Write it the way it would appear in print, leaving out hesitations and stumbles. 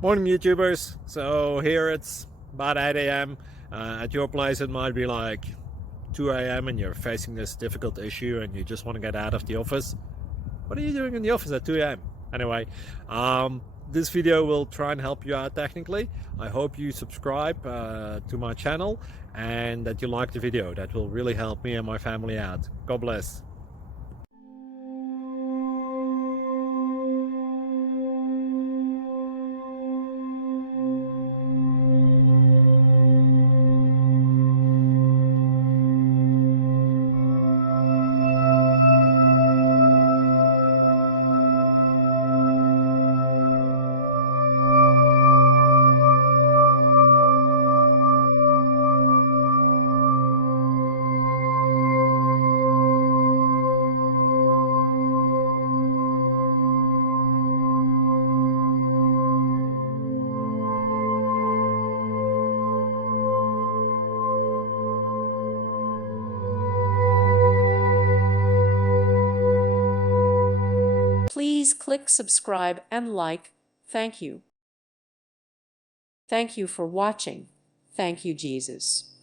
Morning, YouTubers. So here it's about 8 a.m. At your place, it might be like 2 a.m. and you're facing this difficult issue and you just want to get out of the office. What are you doing in the office at 2 a.m.? Anyway, this video will try and help you out technically. I hope you subscribe to my channel and that you like the video. That will really help me and my family out. God bless. Please click subscribe and like. Thank you. Thank you for watching. Thank you, Jesus.